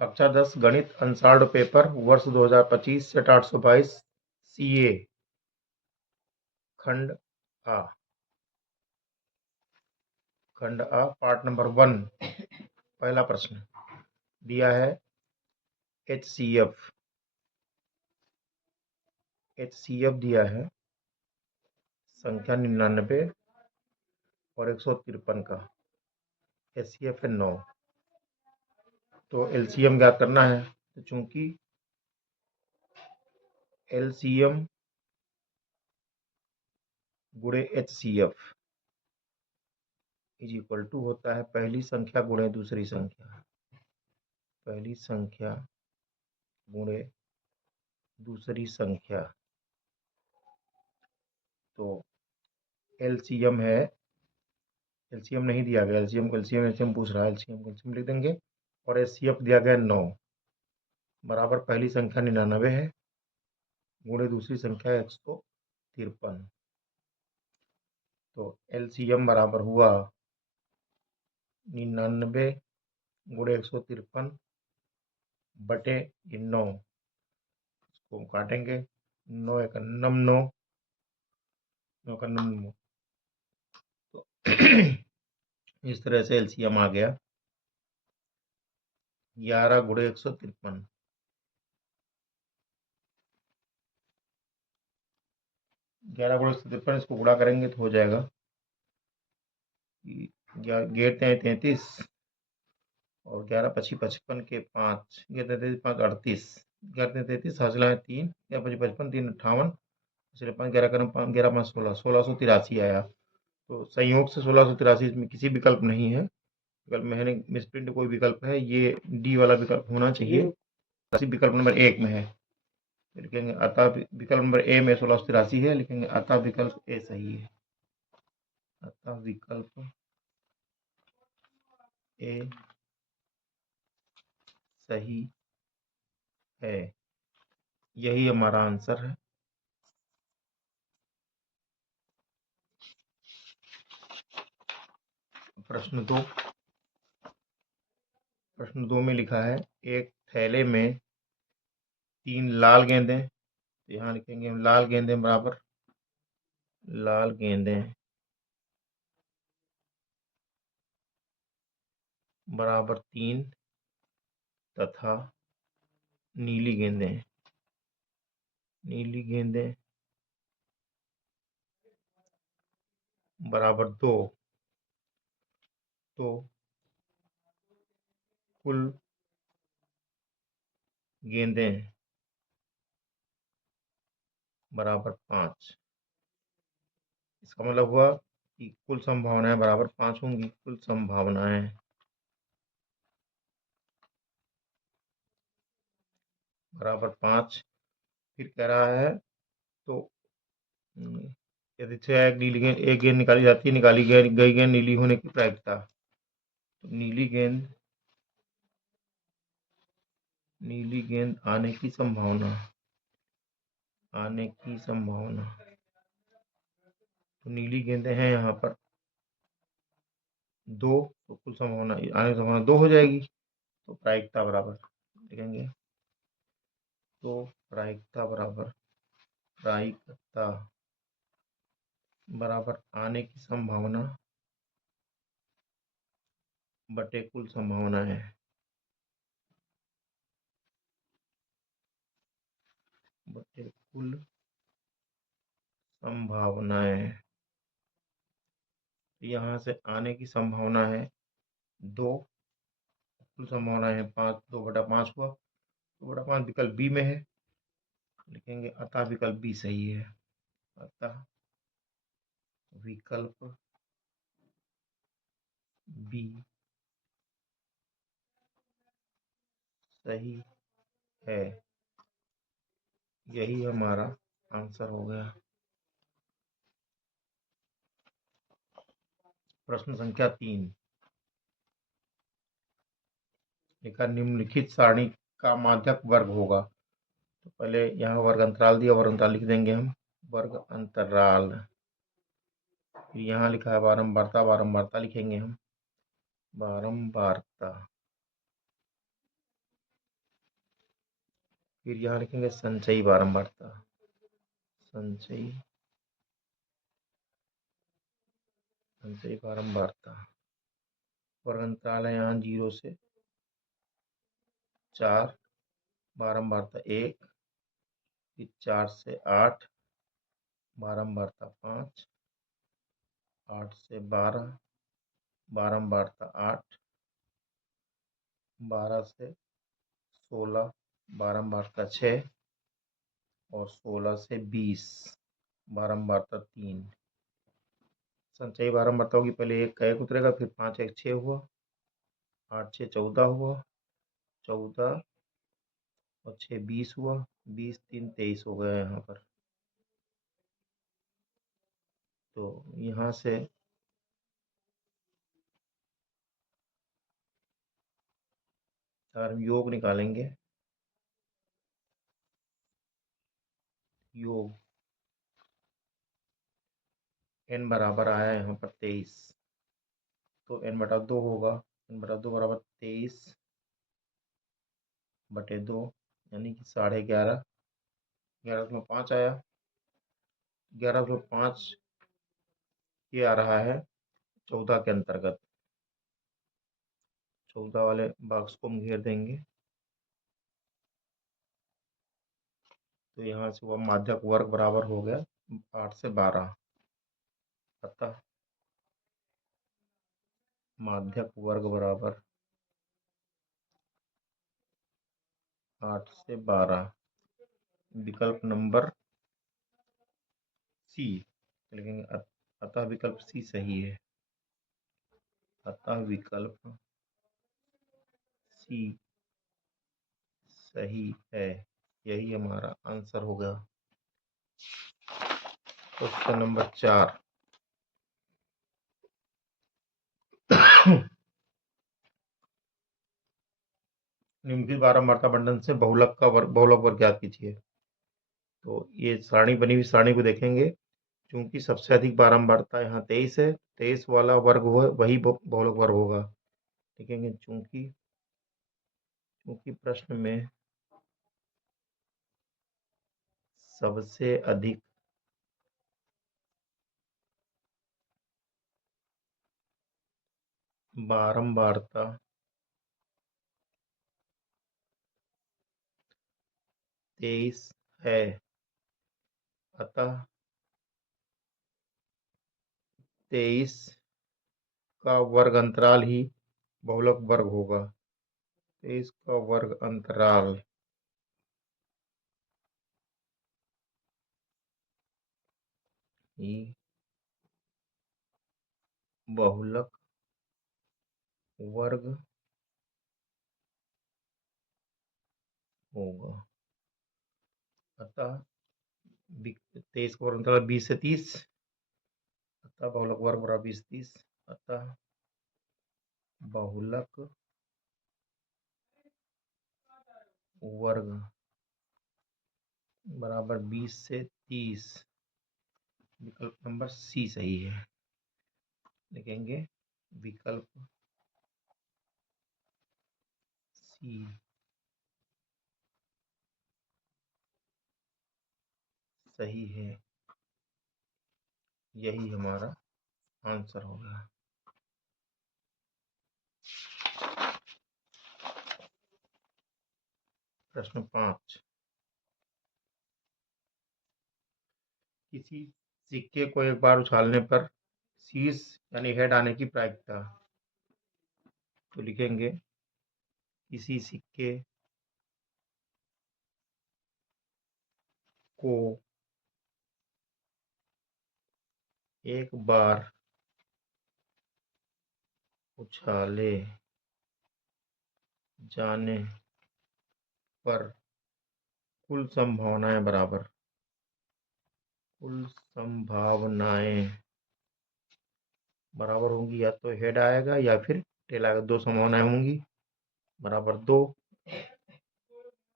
कक्षा 10 गणित unsolved paper वर्ष 2025 सेट 822 सीए खंड आ पार्ट नंबर 1। पहला प्रश्न दिया है HCF दिया है संख्या 99 और 153 का। HCF है 9, तो LCM ज्ञात करना है। तो चूंकि LCM गुणे HCF इज इक्वल टू होता है पहली संख्या गुणे दूसरी संख्या, पहली संख्या गुणे दूसरी संख्या। तो LCM है, LCM नहीं दिया गया, LCM पूछ रहा है, LCM लिख देंगे। और HCF दिया गया 9 बराबर पहली संख्या 99 है गुणे दूसरी संख्या 153। तो LCM बराबर हुआ 99 गुणे 153 बटे 9। इसको काटेंगे, 9 एक 9 9 का 9। तो इस तरह से LCM आ गया 11 गुणे 153। 11 गुणे 153, इसको गुणा करेंगे तो हो जाएगा 33 और 11 पची 55 के 5, 5 38, 33 हासिल है 3, 5 55 3 58, 5 11 5 11 5 16, 1683 आया। तो संयोग से 1683 इसमें किसी विकल्प नहीं है, विकल्प में है मिसप्रिंट कोई विकल्प है, ये डी वाला विकल्प होना चाहिए, विकल्प नंबर 1 में है। लिखेंगे अतः विकल्प नंबर ए में 1683 है, लिखेंगे अतः विकल्प ए सही है, अतः विकल्प ए सही है। यही हमारा आंसर है। प्रश्न 2 में लिखा है एक थैले में 3 लाल गेंदें, तो यहाँ लिखेंगे हम लाल गेंदें बराबर लाल गेंदें बराबर 3 तथा नीली गेंदें बराबर 2। तो कुल गेंदें बराबर 5। इसका मतलब हुआ कि कुल संभावनाएं बराबर 5 होंगी। कुल संभावनाएं बराबर 5। फिर कह रहा है तो यदि एक नीली गेंद, एक गेंद निकाली जाती है, निकाली गई गेंद नीली होने की प्रायिकता, तो नीली गेंद आने की संभावना, तो नीली गेंदें हैं यहाँ पर 2, तो कुल संभावना आने की संभावना 2 हो जाएगी। तो प्रायिकता बराबर लिखेंगे, तो प्रायिकता बराबर आने की संभावना बटे कुल संभावना है, बटे कुल संभावनाएं। यहाँ से आने की संभावना है 2, कुल संभावना है 5, 2 बटा 5 हुआ, 2 बटा 5 विकल्प बी में है, लिखेंगे अतः विकल्प बी सही है, अतः विकल्प बी सही है। यही हमारा आंसर हो गया। प्रश्न संख्या 3 लिखा निम्नलिखित सारणी का माध्यक वर्ग होगा। तो पहले यहाँ वर्ग अंतराल दिया, वर्ग अंतराल लिख देंगे हम, वर्ग अंतराल। फिर यहाँ लिखा है बारंबारता लिखेंगे हम, बारंबारता। फिर यहाँ लिखेंगे संचयी बारंबारता, संचयी बारंबारता। वर्ग अंतराल है यहाँ 0 से 4, बारंबारता 1, फिर 4 से 8, बारंबारता 5, 8 से 12, बारंबारता 8, 12 से 16, बारंबारता 6, और 16 से 20, बारंबारता 3। संचयी बारंबारता होगी, पहले 1 का 1 उतरेगा, फिर 5 1 6 हुआ, 8 6 14 हुआ, 14 और 6 20 हुआ, 20 3 23 हो गया यहाँ पर। तो यहाँ से अगर हम योग निकालेंगे, योग n बराबर आया यहाँ पर 23, तो n बटा 2 होगा, n बटा 2 बराबर 23 बटे 2, यानी कि 11.5, 11.5 आया, 11.5 ये आ रहा है 14 के अंतर्गत। 14 वाले बॉक्स को हम घेर देंगे, तो यहाँ से वह माध्यक वर्ग बराबर हो गया 8 से 12। अतः माध्यक वर्ग बराबर 8 से 12, विकल्प नंबर सी लिखेंगे। अतः विकल्प सी सही है, अतः विकल्प सी सही है, यही हमारा आंसर होगा। क्वेश्चन नंबर 4, निम्नलिखित बारंबारता बंधन से बहुलक वर्ग ज्ञात कीजिए। तो ये सारणी बनी हुई सारणी को देखेंगे, क्योंकि सबसे अधिक बारंबारता यहाँ 23 है, 23 वाला वर्ग हो वही बहुलक वर्ग होगा। देखेंगे चूंकि प्रश्न में सबसे अधिक बारंबारता 23 है, अतः 23 का वर्ग अंतराल ही बहुलक वर्ग होगा। 23 का वर्ग अंतराल ही बहुलक वर्ग होगा। अतः 23 का वर्ग अंतराल 20 से 30, अतः बहुलक वर्ग बराबर 20 30, अतः बहुलक वर्ग बराबर 20 से 30, विकल्प नंबर सी सही है। लिखेंगे विकल्प सी सही है, यही हमारा आंसर होगा। प्रश्न 5, किसी सिक्के को एक बार उछालने पर शीर्ष यानी हेड आने की प्रायिकता। तो लिखेंगे किसी सिक्के को एक बार उछाले जाने पर कुल संभावनाएं बराबर होंगी, या तो हेड आएगा या फिर टेल आएगा, 2 संभावनाएं होंगी, बराबर 2।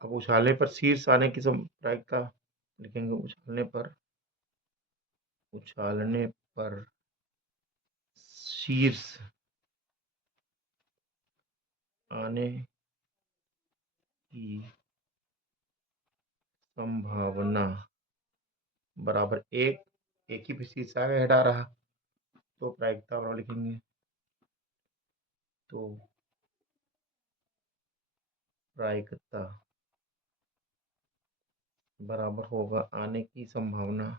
अब उछाले पर शीर्ष आने की प्रायिकता लिखेंगे, उछालने पर शीर्ष आने की संभावना बराबर एक, एक ही पीछे से आगे हटा रहा तो प्रायिकता बराबर लिखेंगे, तो प्रायिकता बराबर होगा आने की संभावना,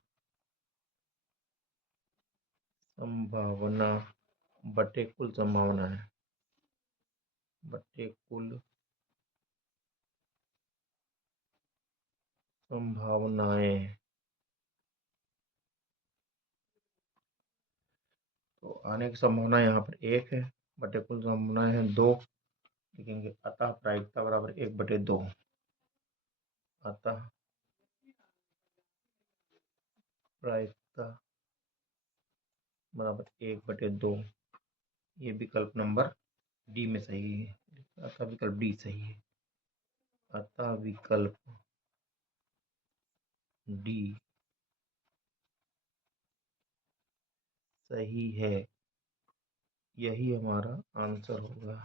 संभावना बटे कुल संभावना है, बटे कुल संभावनाएं। तो आने की संभावना यहाँ पर एक है, बटे कुल संभावनाएं हैं दो, लिखेंगे अतः प्रायिकता बराबर एक बटे दो, अतः प्रायिकता बराबर एक बटे दो। ये विकल्प नंबर डी में सही है, अतः विकल्प डी सही है, अतः विकल्प डी सही है, यही हमारा आंसर होगा।